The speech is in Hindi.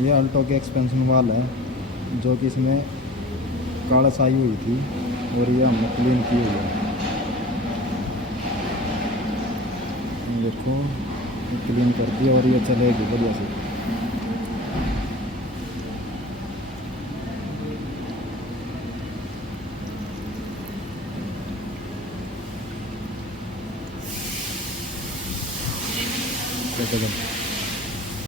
ये अल्टो की एक्सपेंशन वाल है जो कि इसमें कालस आई हुई थी और ये हमने क्लीन की हुई है। देखो क्लीन कर दी और ये चलेगी बढ़िया से। देखो